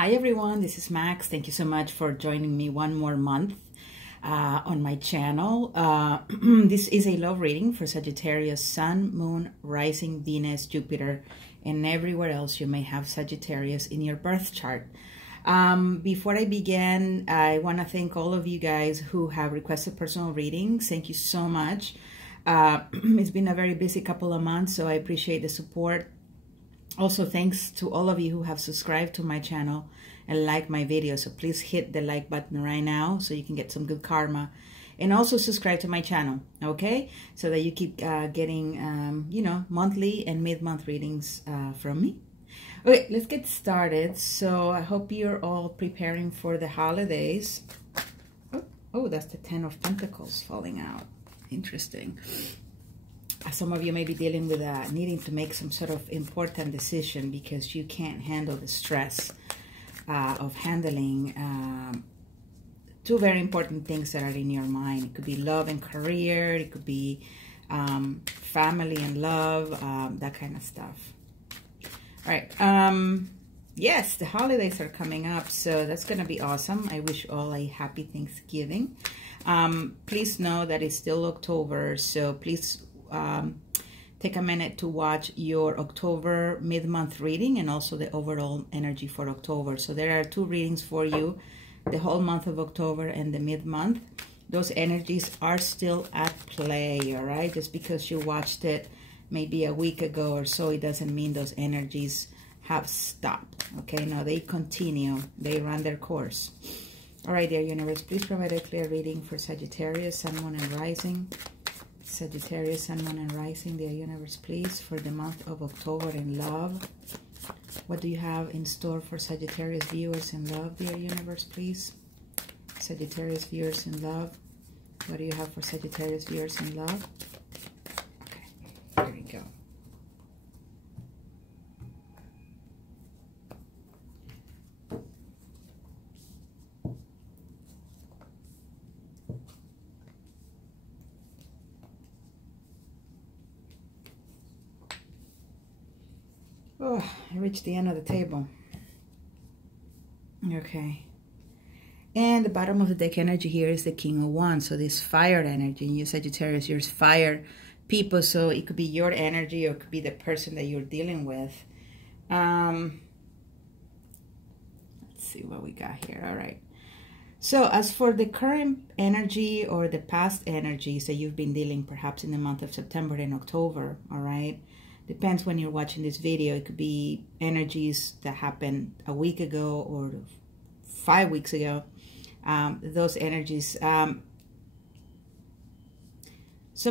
Hi everyone, this is Max. Thank you so much for joining me one more month on my channel. This is a love reading for Sagittarius, Sun, Moon, Rising, Venus, Jupiter, and everywhere else you may have Sagittarius in your birth chart. Before I begin, I want to thank all of you guys who have requested personal readings. Thank you so much. It's been a very busy couple of months, so I appreciate the support. Also, thanks to all of you who have subscribed to my channel and like my video. So please hit the like button right now so you can get some good karma. And also subscribe to my channel, okay? So that you keep getting, you know, monthly and mid-month readings from me. Okay, let's get started. So I hope you're all preparing for the holidays. Oh, that's the 10 of Pentacles falling out. Interesting. Some of you may be dealing with needing to make some sort of important decision because you can't handle the stress of handling two very important things that are in your mind. It could be love and career. It could be family and love, that kind of stuff. All right. Yes, the holidays are coming up, so that's going to be awesome. I wish all a happy Thanksgiving. Please know that it's still October, so please take a minute to watch your October mid-month reading and also the overall energy for October. So there are two readings for you, the whole month of October and the mid-month. Those energies are still at play, all right? Just because you watched it maybe a week ago or so, it doesn't mean those energies have stopped, okay? No, they continue. They run their course. All right, dear universe, please provide a clear reading for Sagittarius, Sun, Moon, and Rising. Sagittarius, Sun, Moon, and Rising, dear universe, please, for the month of October in love. What do you have in store for Sagittarius viewers in love, dear universe, please? Sagittarius viewers in love. What do you have for Sagittarius viewers in love? Okay, here we go. Oh, I reached the end of the table. Okay. And the bottom of the deck energy here is the King of Wands. So this fire energy. You Sagittarius, you're fire people. So it could be your energy or it could be the person that you're dealing with. Let's see what we got here. All right. So as for the current energy or the past energies that you've been dealing perhaps in the month of September and October, all right? Depends when you're watching this video. It could be energies that happened a week ago or 5 weeks ago. Those energies. Some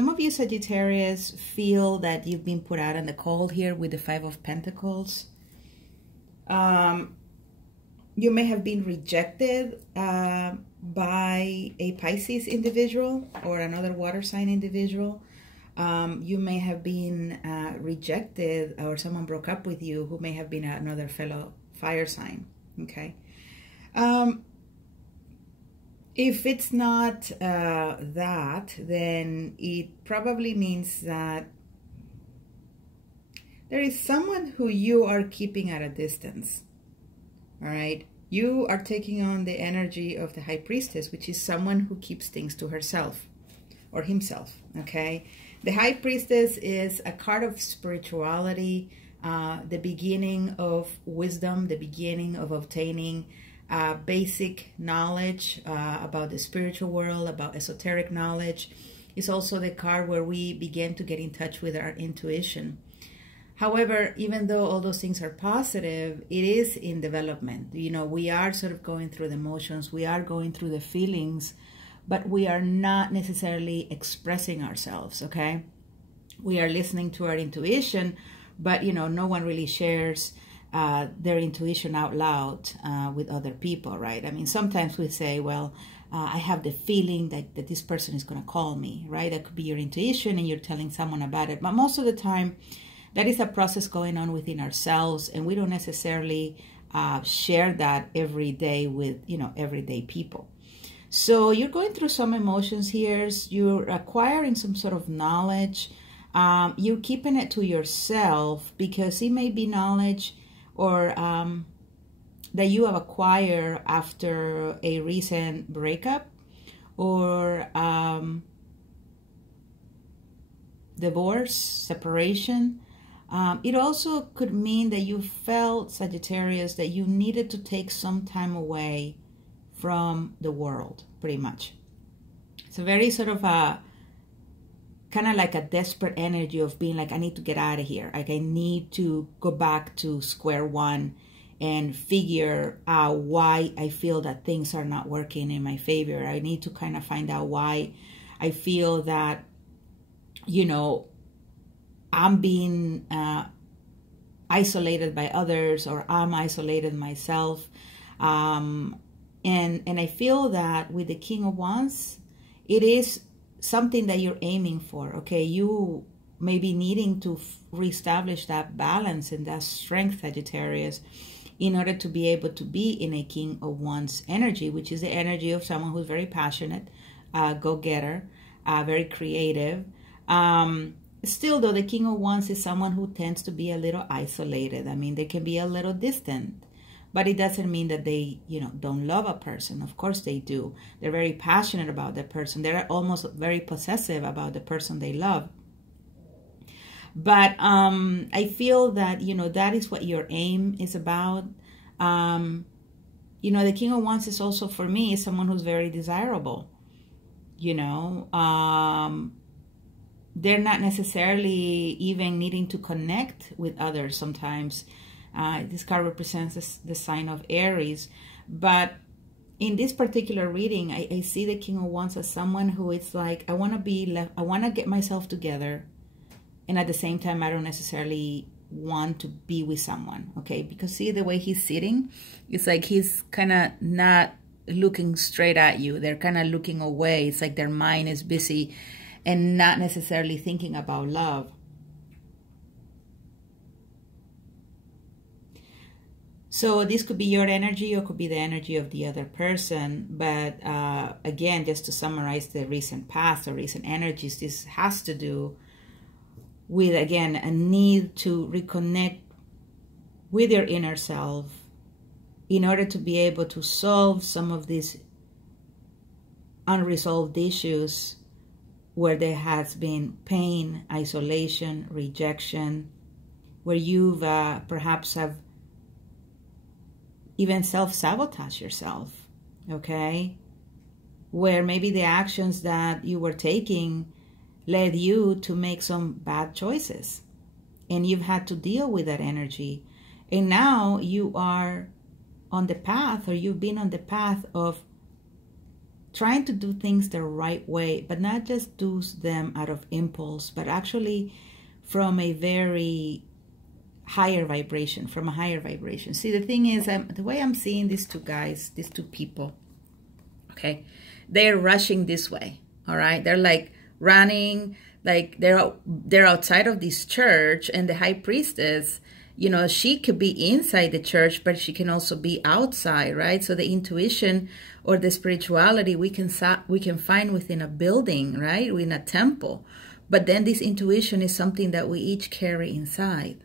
of you Sagittarius feel that you've been put out in the cold here with the 5 of Pentacles. You may have been rejected by a Pisces individual or another water sign individual. You may have been rejected or someone broke up with you who may have been another fellow fire sign, okay? If it's not that, then it probably means that there is someone who you are keeping at a distance, all right? You are taking on the energy of the High Priestess, which is someone who keeps things to herself or himself, okay? The High Priestess is a card of spirituality, the beginning of wisdom, the beginning of obtaining basic knowledge about the spiritual world, about esoteric knowledge. It's also the card where we begin to get in touch with our intuition. However, even though all those things are positive, it is in development. You know, we are sort of going through the motions, we are going through the feelings, but we are not necessarily expressing ourselves, okay? We are listening to our intuition, but, you know, no one really shares their intuition out loud with other people, right? I mean, sometimes we say, well, I have the feeling that this person is going to call me, right? That could be your intuition and you're telling someone about it. But most of the time, that is a process going on within ourselves, and we don't necessarily share that every day with, you know, everyday people. So you're going through some emotions here. You're acquiring some sort of knowledge. You're keeping it to yourself because it may be knowledge or that you have acquired after a recent breakup or divorce, separation. It also could mean that you felt, Sagittarius, that you needed to take some time away from the world, pretty much. It's a very sort of a, kind of like a desperate energy of being like, I need to get out of here. Like, I need to go back to square one and figure out why I feel that things are not working in my favor. I need to kind of find out why I feel that, you know, I'm being isolated by others, or I'm isolated myself. And I feel that with the King of Wands, it is something that you're aiming for, okay? You may be needing to reestablish that balance and that strength, Sagittarius, in order to be able to be in a King of Wands energy, which is the energy of someone who's very passionate, go-getter, very creative. Still, though, the King of Wands is someone who tends to be a little isolated. I mean, they can be a little distant, but it doesn't mean that they, you know, don't love a person. Of course they do. They're very passionate about that person. They're almost very possessive about the person they love. But I feel that, you know, that is what your aim is about. You know, the King of Wands is also, for me, is someone who's very desirable. You know, they're not necessarily even needing to connect with others sometimes. This card represents the sign of Aries. But in this particular reading, I see the King of Wands as someone who is like, I want to be left, I want to get myself together. And at the same time, I don't necessarily want to be with someone, okay? Because see the way he's sitting? It's like he's kind of not looking straight at you. They're kind of looking away. It's like their mind is busy and not necessarily thinking about love. So this could be your energy or could be the energy of the other person. But again, just to summarize the recent past or recent energies, this has to do with, again, a need to reconnect with your inner self in order to be able to solve some of these unresolved issues where there has been pain, isolation, rejection, where you've perhaps have even self-sabotage yourself, okay? Where maybe the actions that you were taking led you to make some bad choices. And you've had to deal with that energy. And now you are on the path, or you've been on the path of trying to do things the right way, but not just do them out of impulse, but actually from a very higher vibration, from a higher vibration. See, the thing is, the way I'm seeing these two guys, these two people, okay, they're rushing this way, all right? They're like running, like they're outside of this church, and the high priestess, you know, she could be inside the church, but she can also be outside, right? So the intuition or the spirituality we can find within a building, right? In a temple. But then this intuition is something that we each carry inside.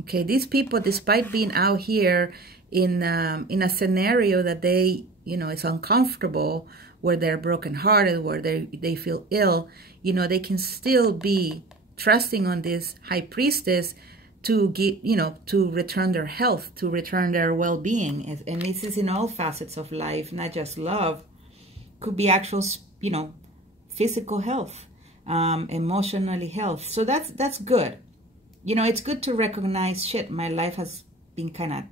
Okay, these people, despite being out here in a scenario that they, you know, is uncomfortable, where they're brokenhearted, where they feel ill, you know, they can still be trusting on this high priestess to get, you know, to return their health, to return their well-being. And this is in all facets of life, not just love. Could be actual, you know, physical health, emotionally health. So that's good. You know, it's good to recognize, shit, my life has been kind of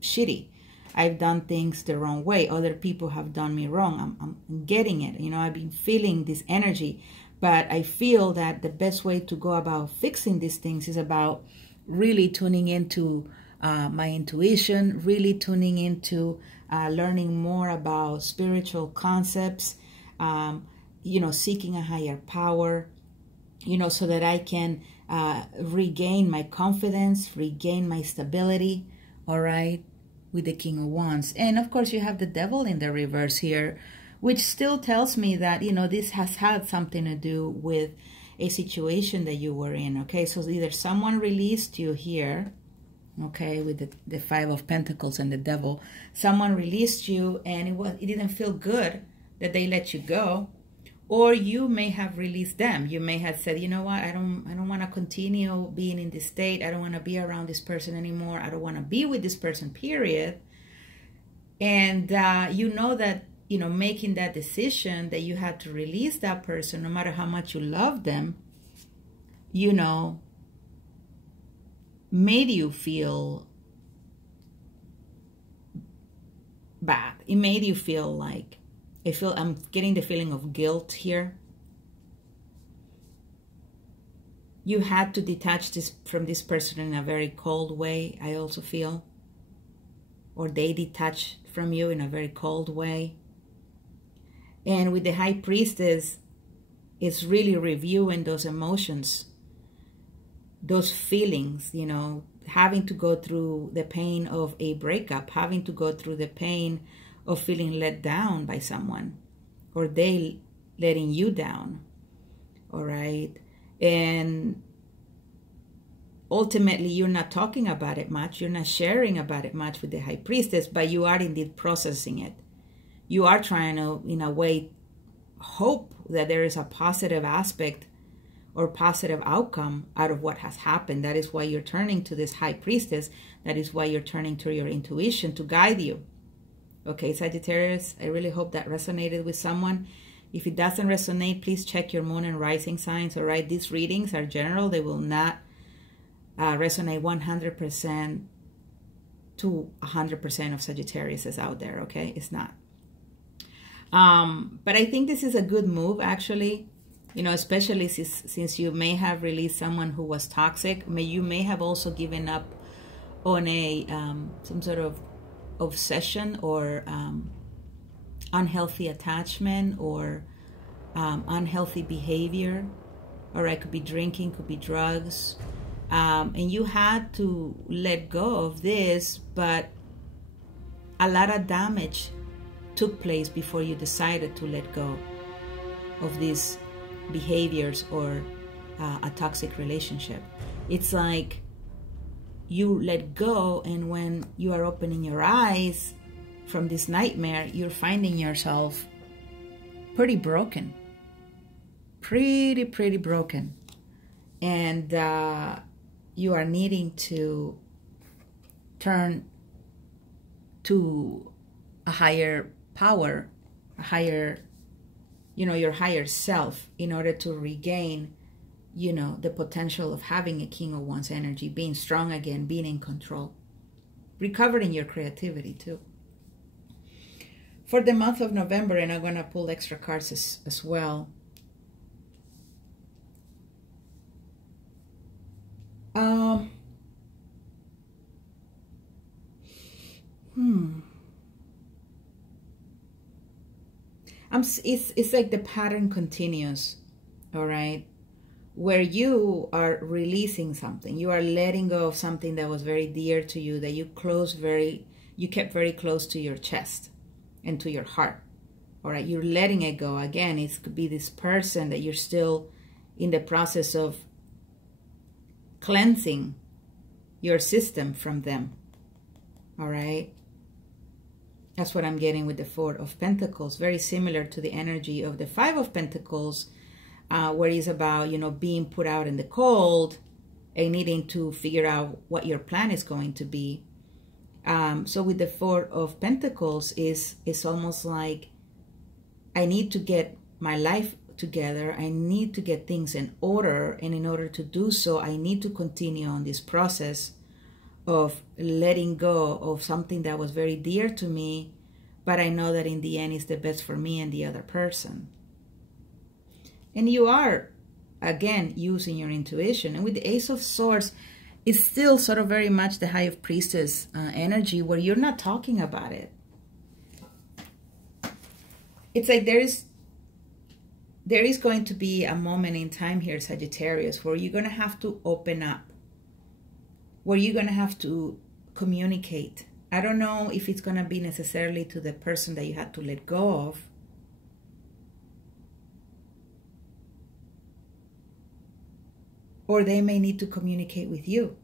shitty. I've done things the wrong way. Other people have done me wrong. I'm getting it. You know, I've been feeling this energy. But I feel that the best way to go about fixing these things is about really tuning into my intuition, really tuning into learning more about spiritual concepts, you know, seeking a higher power, you know, so that I can regain my confidence, regain my stability, all right, with the King of Wands. And of course, you have the Devil in the reverse here, which still tells me that, you know, this has had something to do with a situation that you were in, okay? So either someone released you here, okay, with the Five of Pentacles and the Devil. Someone released you and it didn't feel good that they let you go. Or you may have released them. You may have said, you know what, I don't want to continue being in this state. I don't want to be around this person anymore. I don't want to be with this person, period. And you know that, you know, making that decision that you had to release that person, no matter how much you love them, you know, made you feel bad. It made you feel like, I'm getting the feeling of guilt here. You had to detach from this person in a very cold way, I also feel. Or they detach from you in a very cold way. And with the High Priestess, it's really reviewing those emotions, those feelings, you know, having to go through the pain of a breakup, having to go through the pain of feeling let down by someone, or they letting you down, all right? And ultimately, you're not talking about it much, you're not sharing about it much with the High Priestess, but you are indeed processing it. You are trying to, in a way, hope that there is a positive aspect or positive outcome out of what has happened. That is why you're turning to this High Priestess. That is why you're turning to your intuition to guide you. Okay, Sagittarius, I really hope that resonated with someone. If it doesn't resonate, please check your moon and rising signs, all right? These readings are general. They will not resonate 100% to 100% of Sagittarius is out there, okay? It's not. But I think this is a good move, actually, you know, especially since you may have released someone who was toxic. You may have also given up on a some sort of obsession or unhealthy attachment or unhealthy behavior. All right, could be drinking, could be drugs. And you had to let go of this, but a lot of damage took place before you decided to let go of these behaviors or a toxic relationship. It's like you let go, and when you are opening your eyes from this nightmare, you're finding yourself pretty broken. Pretty broken. And you are needing to turn to a higher power, a higher, you know, your higher self, in order to regain, you know, the potential of having a King of Wands energy, being strong again, being in control, recovering your creativity too. For the month of November, and I'm going to pull extra cards as well. It's like the pattern continues, all right? Where you are releasing something, you are letting go of something that was very dear to you, that you kept very close to your chest and to your heart. All right, you're letting it go. Again, it could be this person that you're still in the process of cleansing your system from them. All right. That's what I'm getting with the Four of Pentacles. Very similar to the energy of the Five of Pentacles, where it's about, you know, being put out in the cold and needing to figure out what your plan is going to be. So with the Four of Pentacles, it's almost like I need to get my life together. I need to get things in order. And in order to do so, I need to continue on this process of letting go of something that was very dear to me, but I know that in the end it's the best for me and the other person. And you are, again, using your intuition. And with the Ace of Swords, it's still sort of very much the High Priestess energy, where you're not talking about it. It's like there is going to be a moment in time here, Sagittarius, where you're going to have to open up, where you're going to have to communicate. I don't know if it's going to be necessarily to the person that you had to let go of, or they may need to communicate with you.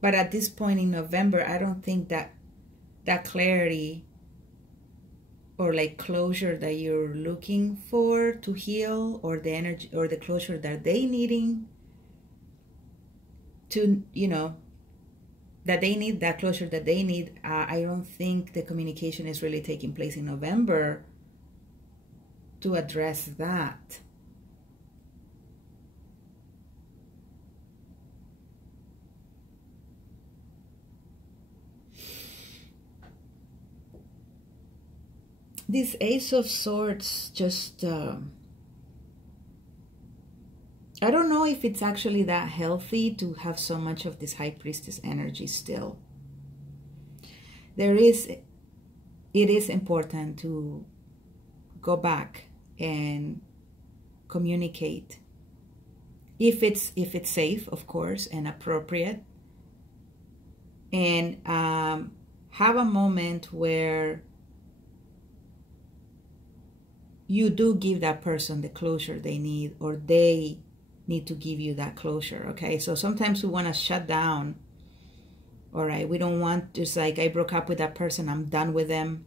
But at this point in November, I don't think that clarity or like closure that you're looking for to heal, or the energy or the closure that they needing to, you know, that they need, that closure that they need, I don't think the communication is really taking place in November to address that. This Ace of Swords just, I don't know if it's actually that healthy to have so much of this High Priestess energy still. It is important to go back and communicate. If it's safe, of course, and appropriate. And have a moment where you do give that person the closure they need, or they need to give you that closure, okay? So sometimes we want to shut down, all right? We don't want, just like, I broke up with that person, I'm done with them,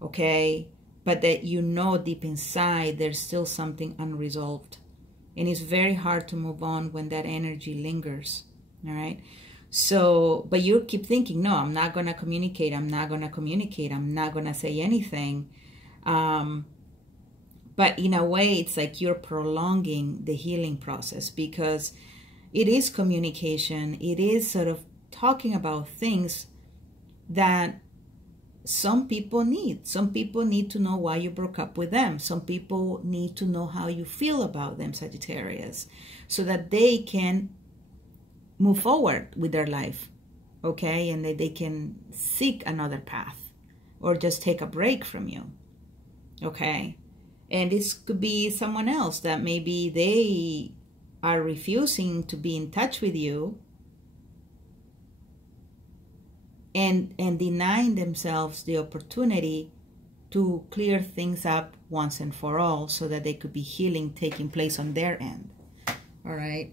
okay? But that, you know, deep inside, there's still something unresolved. And it's very hard to move on when that energy lingers, all right? So, but you keep thinking, no, I'm not going to communicate, I'm not going to communicate, I'm not going to say anything. But in a way, it's like you're prolonging the healing process, because it is communication. It is sort of talking about things that some people need. Some people need to know why you broke up with them. Some people need to know how you feel about them, Sagittarius, so that they can move forward with their life, okay? And that they can seek another path, or just take a break from you, okay? And this could be someone else that maybe they are refusing to be in touch with you, and denying themselves the opportunity to clear things up once and for all, so that they could be healing taking place on their end. All right.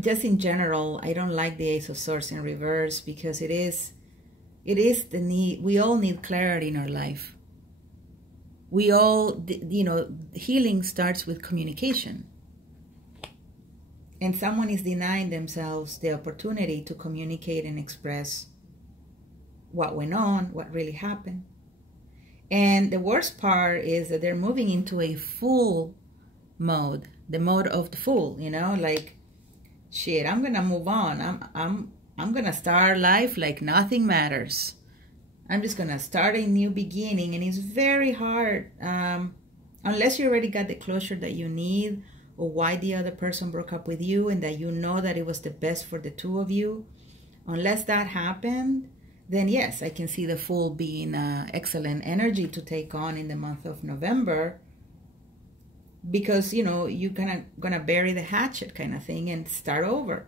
Just in general, I don't like the Ace of Swords in reverse, because it is the need. We all need clarity in our life. We all, you know, healing starts with communication. And someone is denying themselves the opportunity to communicate and express what went on, what really happened. And the worst part is that they're moving into a fool mode, the mode of the fool, you know, like, shit, I'm going to move on. I'm going to start life like nothing matters. I'm just going to start a new beginning. And it's very hard, unless you already got the closure that you need, or why the other person broke up with you, and that you know that it was the best for the two of you. Unless that happened, then yes, I can see the Fool being excellent energy to take on in the month of November. Because, you know, you're gonna bury the hatchet kind of thing and start over.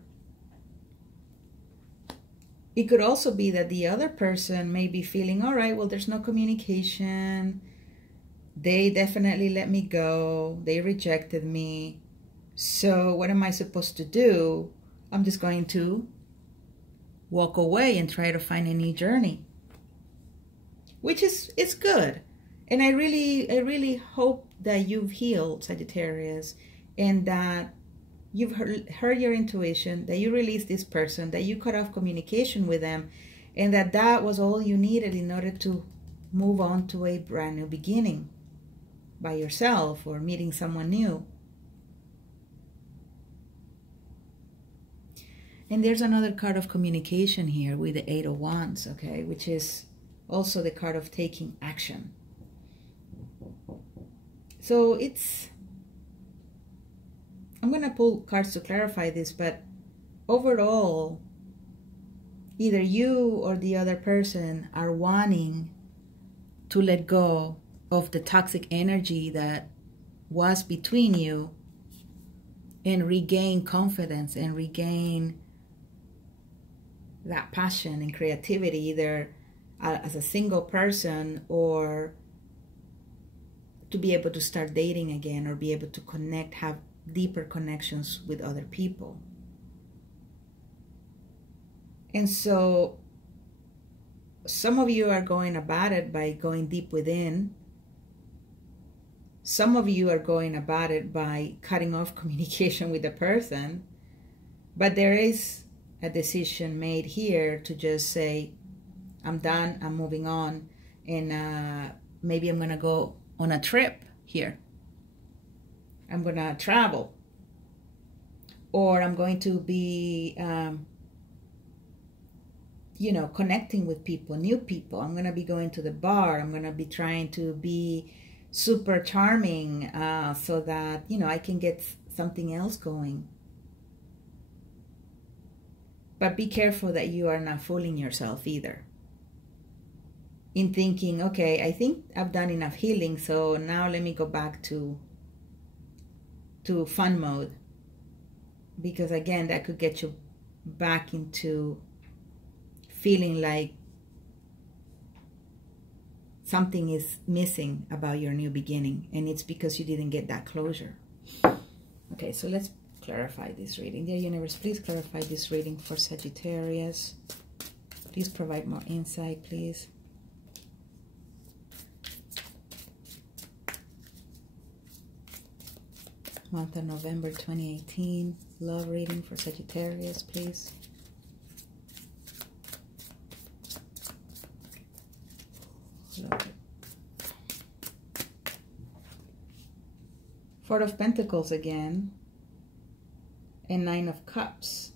It could also be that the other person may be feeling, all right, well, there's no communication. They definitely let me go. They rejected me. So what am I supposed to do? I'm just going to walk away and try to find a new journey. Which it's good. And I really hope that you've healed, Sagittarius, and that you've heard your intuition, that you released this person, that you cut off communication with them, and that was all you needed in order to move on to a brand new beginning by yourself, or meeting someone new. And there's another card of communication here with the Eight of Wands, okay, which is also the card of taking action. So I'm going to pull cards to clarify this, but overall, either you or the other person are wanting to let go of the toxic energy that was between you, and regain confidence and regain that passion and creativity, either as a single person, or to be able to start dating again, or be able to connect, have deeper connections with other people. And so some of you are going about it by going deep within. Some of you are going about it by cutting off communication with the person. But there is a decision made here to just say, I'm done, I'm moving on, and maybe I'm going to go on a trip here. I'm going to travel. Or I'm going to be, connecting with people, new people. I'm going to be going to the bar. I'm going to be trying to be super charming so that, I can get something else going. But be careful that you are not fooling yourself either. In thinking, okay, I think I've done enough healing, so now let me go back to fun mode. Because again, that could get you back into feeling like something is missing about your new beginning. And it's because you didn't get that closure. Okay, so let's clarify this reading. Dear Universe, please clarify this reading for Sagittarius. Please provide more insight, please. Month of November 2018. Love reading for Sagittarius, please. Love it. Four of Pentacles again. And Nine of Cups.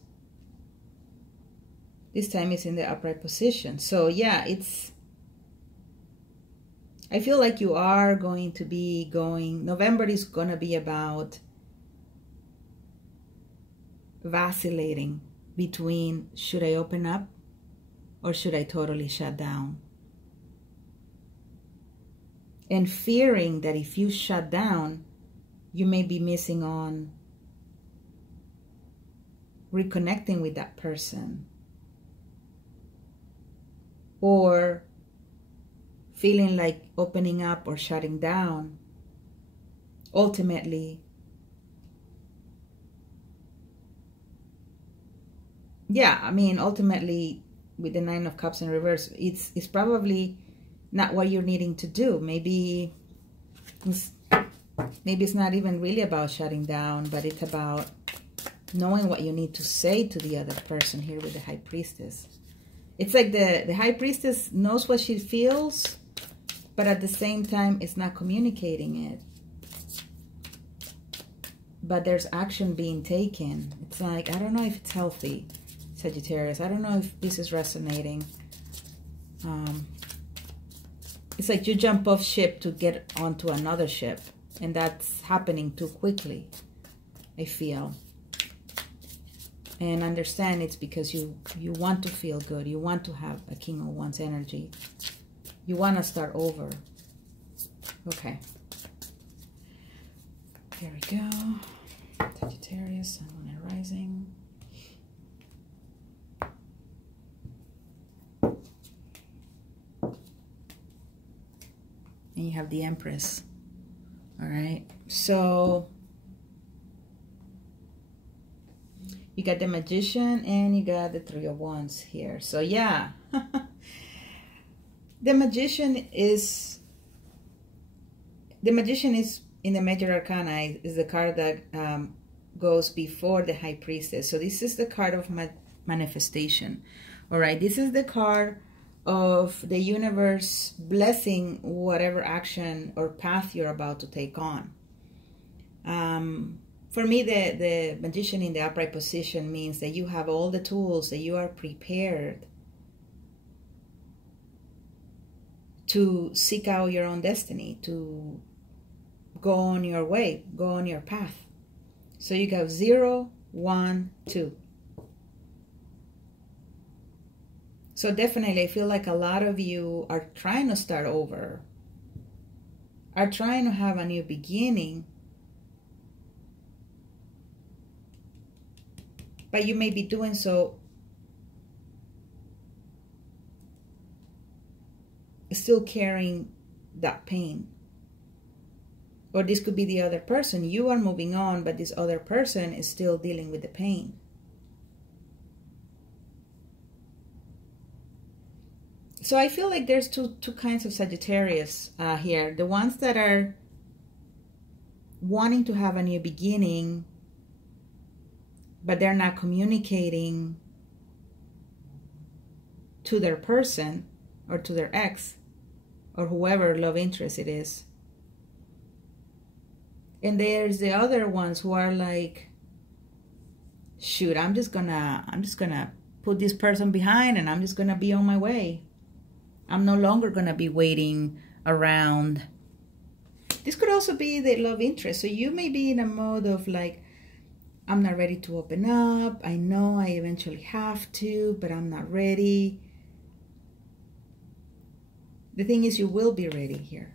This time it's in the upright position. So yeah, I feel like you are going to be going, November is going to be about vacillating between, should I open up or should I totally shut down? And fearing that if you shut down, you may be missing on reconnecting with that person, or feeling like opening up or shutting down ultimately, ultimately with the Nine of Cups in reverse, it's probably not what you're needing to do. Maybe it's not even really about shutting down, but it's about knowing what you need to say to the other person here with the High Priestess. It's like the High Priestess knows what she feels, but at the same time, it's not communicating it. But there's action being taken. It's like, I don't know if it's healthy, Sagittarius. I don't know if this is resonating. It's like you jump off ship to get onto another ship. And that's happening too quickly, I feel. And understand it's because you want to feel good. You want to have a King of Wands energy. You want to start over. Okay. There we go. Sagittarius, Sun, Moon, and Rising. And you have the Empress. All right. So you got the Magician and you got the Three of Wands here. So yeah. The Magician is in the Major Arcana, is the card that goes before the High Priestess. So this is the card of manifestation. All right, this is the card of the universe blessing whatever action or path you're about to take on. For me, the Magician in the upright position means that you have all the tools, that you are prepared to seek out your own destiny, to go on your way, go on your path. So you go 0, 1, 2. So definitely, I feel like a lot of you are trying to start over, are trying to have a new beginning, but you may be doing so still carrying that pain. Or this could be the other person. You are moving on, but this other person is still dealing with the pain. So I feel like there's two kinds of Sagittarius here. The ones that are wanting to have a new beginning, but they're not communicating to their person or to their ex or whoever love interest it is. And there's the other ones who are like, shoot, I'm just gonna put this person behind and I'm just gonna be on my way. I'm no longer gonna be waiting around. This could also be the love interest. So you may be in a mode of like, I'm not ready to open up. I know I eventually have to, but I'm not ready. The thing is, you will be ready here.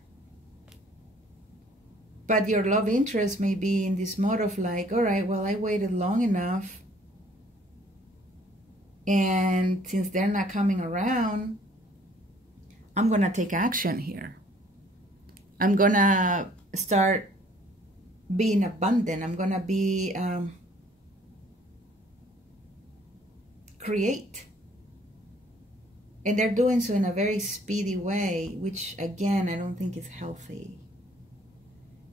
But your love interest may be in this mode of like, all right, well, I waited long enough. And since they're not coming around, I'm going to take action here. I'm going to start being abundant. I'm going to be, create. And they're doing so in a very speedy way, which again, I don't think is healthy.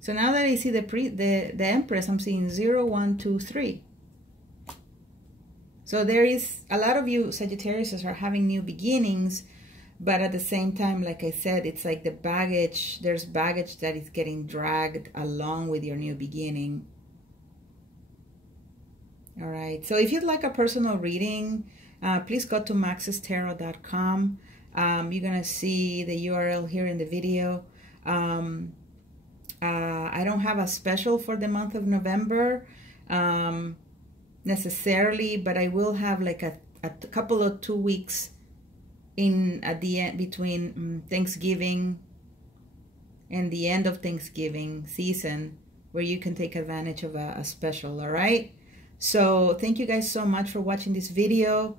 So now that I see the Empress, I'm seeing 0, 1, 2, 3. So there is a lot of you Sagittarius are having new beginnings, but at the same time, like I said, it's like the baggage, there's baggage that is getting dragged along with your new beginning. All right, so if you'd like a personal reading, please go to maxestarot.com. You're gonna see the URL here in the video. I don't have a special for the month of November necessarily, but I will have like a couple of 2 weeks at the end between Thanksgiving and the end of Thanksgiving season where you can take advantage of a special. All right, so thank you guys so much for watching this video.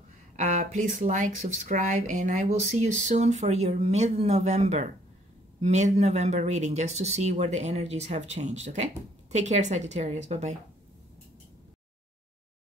Please like, subscribe, and I will see you soon for your mid-November reading, just to see where the energies have changed. Okay, take care, Sagittarius. Bye-bye.